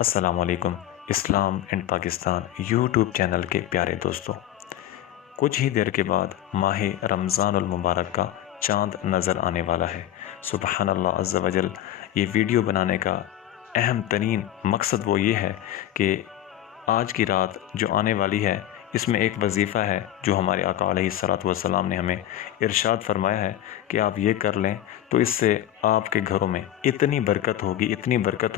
السلام علیکم اسلام and Pakistan YouTube channel کے پیارے دوستوں، کچھ ہی دیر کے بعد ماہ رمضان المبارک کا چاند نظر آنے والا ہے۔ سبحان اللہ عز و جل، یہ ویڈیو بنانے کا اہم ترین مقصد وہ یہ ہے کہ آج کی رات جو آنے والی ہے اس میں ایک وظیفہ ہے جو ہمارے آقا علیہ الصلوۃ والسلام نے ہمیں ارشاد فرمایا ہے کہ آپ یہ کر لیں تو اس سے آپ کے گھروں میں اتنی برکت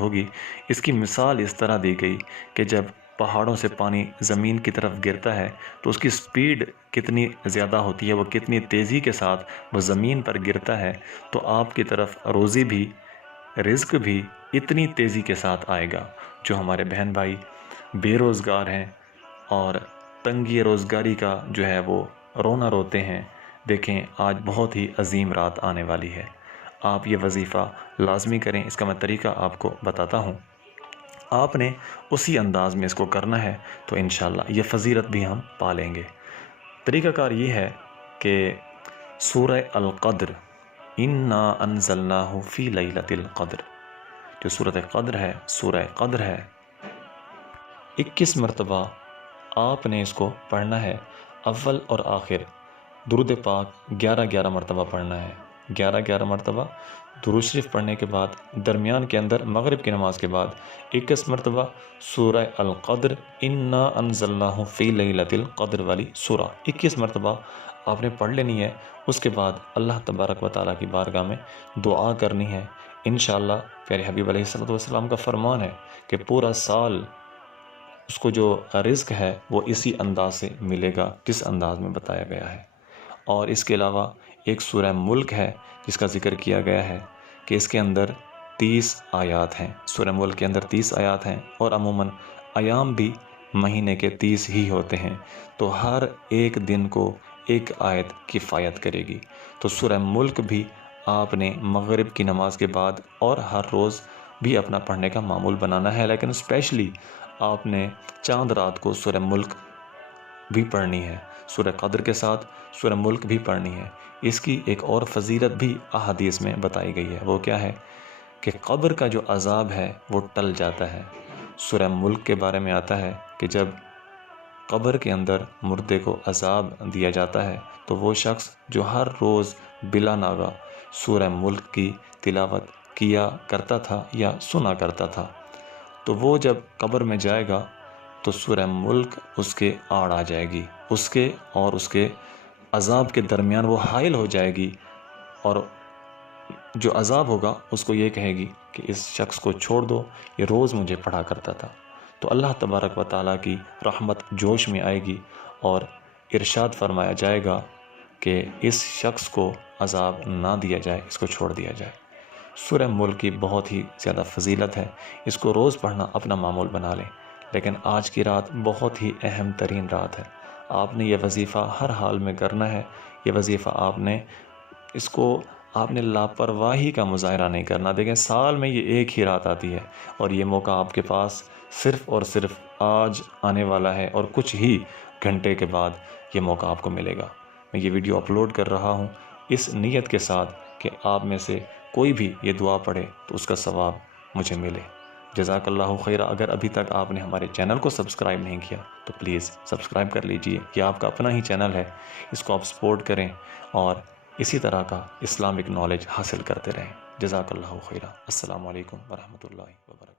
ہوگی۔ اس کی مثال اس طرح دی گئی کہ جب پہاڑوں سے پانی زمین کی طرف گرتا ہے تو اس کی سپیڈ کتنی زیادہ ہوتی ہے، وہ کتنی تیزی کے ساتھ وہ زمین پر گرتا ہے، تو آپ کی طرف روزی بھی، رزق بھی اتنی تیزی کے ساتھ آئے گا۔ جو ہمارے بہن بھائی بے روزگار ہیں اور تنگی روزگاری کا جو ہے وہ رونا روتے ہیں، دیکھیں آج بہت ہی عظیم رات آنے والی ہے۔ آپ یہ وظیفہ لازمی کریں۔ اس کا میں طریقہ آپ کو بتاتا ہوں، آپ نے اسی انداز میں اس کو کرنا ہے تو انشاءاللہ یہ فضیلت بھی ہم پالیں گے۔ طریقہ کار یہ ہے کہ سورہ القدر، انا انزلناہ فی لیلۃ القدر، جو سورۃ قدر ہے، سورہ قدر ہے، 21 مرتبہ آپ نے اس کو پڑھنا ہے۔ اول اور آخر درود پاک 11 مرتبہ پڑھنا ہے۔ 11 مرتبہ درود شریف پڑھنے کے بعد درمیان کے اندر مغرب کی نماز کے بعد 21 مرتبہ سورہ القدر، انا انزلناہ فی لیلۃ القدر والی سورہ 21 مرتبہ آپ نے پڑھ لینی ہے۔ اس کے بعد اللہ تبارک و تعالیٰ کی بارگاہ میں دعا کرنی ہے۔ انشاءاللہ پیارے حبیب علیہ الصلوۃ والسلام کا فرمان ہے کہ پورا سال اس کو جو رزق ہے وہ اسی انداز سے ملے گا جس انداز میں بتایا گیا ہے۔ اور اس کے علاوہ ایک سورہ ملک ہے جس کا ذکر کیا گیا ہے کہ اس کے اندر 30 آیات ہیں۔ سورہ ملک کے اندر 30 آیات ہیں اور عموماً ایام بھی مہینے کے 30 ہی ہوتے ہیں، تو ہر ایک دن کو ایک آیت کفایت کرے گی۔ تو سورہ ملک بھی آپ نے مغرب کی نماز کے بعد اور ہر روز بھی اپنا پڑھنے کا معمول بنانا ہے، لیکن اسپیشلی آپ نے چاند رات کو سورہ ملک بھی پڑھنی ہے، سورہ قدر کے ساتھ سورہ ملک بھی پڑھنی ہے۔ اس کی ایک اور فضیلت بھی احادیث میں بتائی گئی ہے، وہ کیا ہے کہ قبر کا جو عذاب ہے وہ ٹل جاتا ہے۔ سورہ ملک کے بارے میں آتا ہے کہ جب قبر کے اندر مردے کو عذاب دیا جاتا ہے تو وہ شخص جو ہر روز بلا ناغہ سورہ ملک کی تلاوت کیا کرتا تھا یا سنا کرتا تھا، تو وہ جب قبر میں جائے گا تو سورہ ملک اس کے آڑ آ جائے گی، اس کے اور اس کے عذاب کے درمیان وہ حائل ہو جائے گی، اور جو عذاب ہوگا اس کو یہ کہے گی کہ اس شخص کو چھوڑ دو، یہ روز مجھے پڑھا کرتا تھا۔ تو اللہ تبارک و تعالیٰ کی رحمت جوش میں آئے گی اور ارشاد فرمایا جائے گا کہ اس شخص کو عذاب نہ دیا جائے، اس کو چھوڑ دیا جائے۔ سورہ ملک کی بہت ہی زیادہ فضیلت ہے، اس کو روز پڑھنا اپنا معمول بنا لیں، لیکن آج کی رات بہت ہی اہم ترین رات ہے۔ آپ نے یہ وظیفہ ہر حال میں کرنا ہے۔ یہ وظیفہ آپ نے لاپرواہی کا مظاہرہ نہیں کرنا۔ دیکھیں سال میں یہ ایک ہی رات آتی ہے اور یہ موقع آپ کے پاس صرف اور صرف آج آنے والا ہے، اور کچھ ہی گھنٹے کے بعد یہ موقع آپ کو ملے گا۔ میں یہ ویڈیو اپلوڈ کر رہا ہوں اس نیت کے ساتھ کہ آپ میں سے کوئی بھی یہ دعا پڑھے تو اس کا ثواب مجھے ملے۔ جزاک اللہ خیرہ۔ اگر ابھی تک آپ نے ہمارے چینل کو سبسکرائب نہیں کیا تو پلیز سبسکرائب کر لیجئے، یہ آپ کا اپنا ہی چینل ہے، اس کو آپ سپورٹ کریں اور اسی طرح کا اسلامک نالج حاصل کرتے رہیں۔ جزاک اللہ خیرہ۔ السلام علیکم ورحمۃ اللہ وبرکاتہ۔